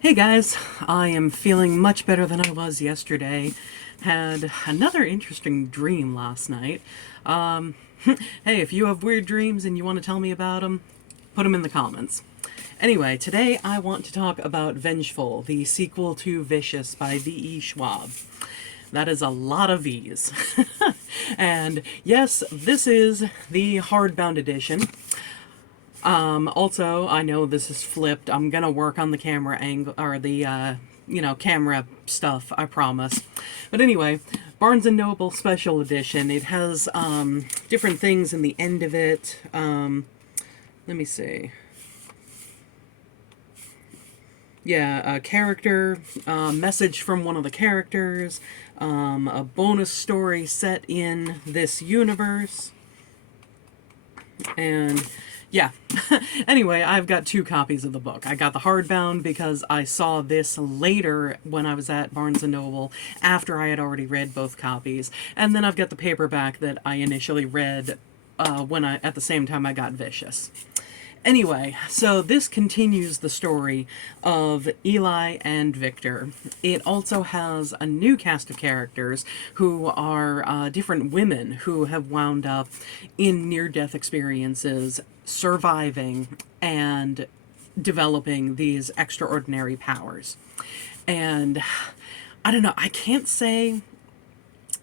Hey guys, I am feeling much better than I was yesterday. Had another interesting dream last night. Um, hey, if you have weird dreams and you want to tell me about them, put them in the comments. Anyway, today I want to talk about Vengeful, the sequel to Vicious by VE Schwab. That is a lot of V's. And yes, this is the hardbound edition. Also, I know this is flipped. I'm gonna work on the camera angle, or the, camera stuff, I promise. But anyway, Barnes& Noble Special Edition. It has, different things in the end of it. Let me see. Yeah, a character, message from one of the characters, a bonus story set in this universe, and yeah. Anyway, I've got two copies of the book. I got the hardbound because I saw this later when I was at Barnes & Noble after I had already read both copies. And then I've got the paperback that I initially read at the same time I got Vicious. Anyway, so this continues the story of Eli and Victor. It also has a new cast of characters who are different women who have wound up in near-death experiences, surviving, and developing these extraordinary powers. And I don't know, I can't say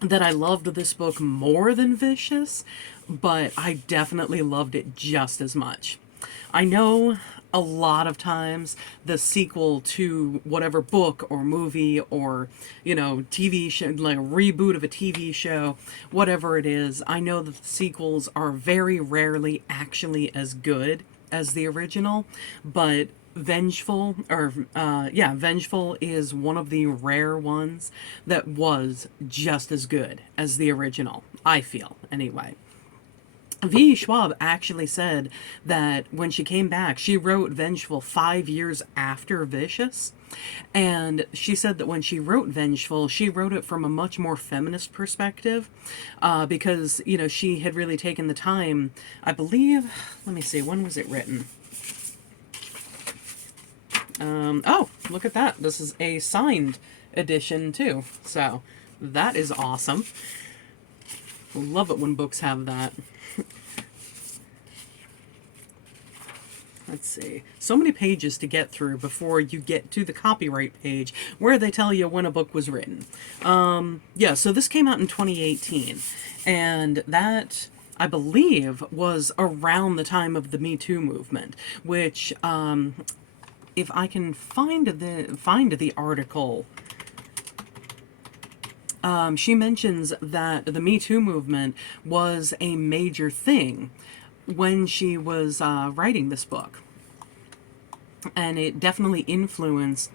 that I loved this book more than Vicious, but I definitely loved it just as much. I know a lot of times the sequel to whatever book or movie or, TV show, like a reboot of a TV show, whatever it is, I know that the sequels are very rarely actually as good as the original, but Vengeful is one of the rare ones that was just as good as the original, I feel, anyway. VE Schwab actually said that when she came back, she wrote Vengeful 5 years after Vicious. And she said that when she wrote Vengeful, she wrote it from a much more feminist perspective because, she had really taken the time, I believe, let me see, when was it written? Oh, look at that. This is a signed edition, too. So, that is awesome. Love it when books have that. Let's see. So many pages to get through before you get to the copyright page where they tell you when a book was written. Yeah, so this came out in 2018. And that, I believe, was around the time of the Me Too movement, which, if I can find the article, she mentions that the Me Too movement was a major thing when she was writing this book. And it definitely influenced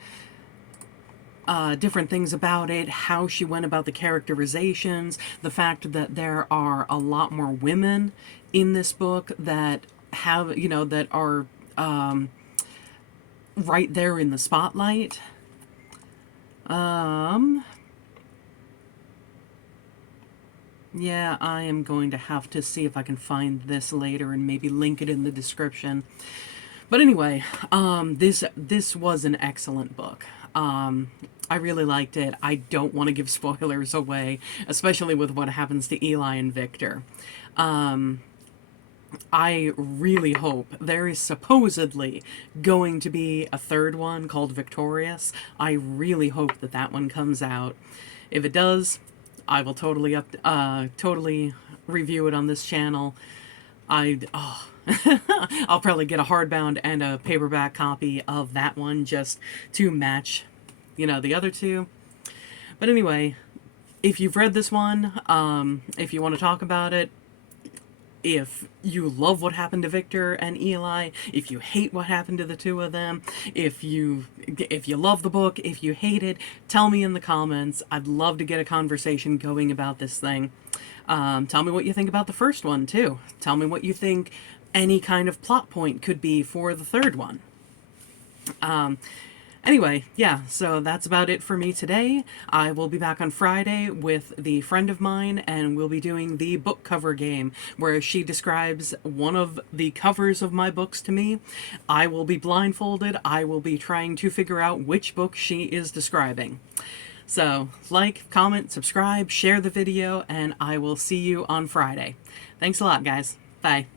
different things about it, how she went about the characterizations, the fact that there are a lot more women in this book that have, that are right there in the spotlight. Yeah, I am going to have to see if I can find this later and maybe link it in the description. But anyway, this was an excellent book. I really liked it. I don't want to give spoilers away, especially with what happens to Eli and Victor. I really hope there is supposedly going to be a third one called Victorious. I really hope that that one comes out. If it does, I will totally review it on this channel. I'll probably get a hardbound and a paperback copy of that one just to match, the other two. But anyway, if you've read this one, if you want to talk about it, if you love what happened to Victor and Eli, if you hate what happened to the two of them, if you love the book, if you hate it, tell me in the comments. I'd love to get a conversation going about this thing. Tell me what you think about the first one, too. Tell me what you think any kind of plot point could be for the third one. Anyway, yeah, so that's about it for me today. I will be back on Friday with the friend of mine, and we'll be doing the book cover game, where she describes one of the covers of my books to me. I will be blindfolded. I will be trying to figure out which book she is describing. So, like, comment, subscribe, share the video, and I will see you on Friday. Thanks a lot, guys. Bye.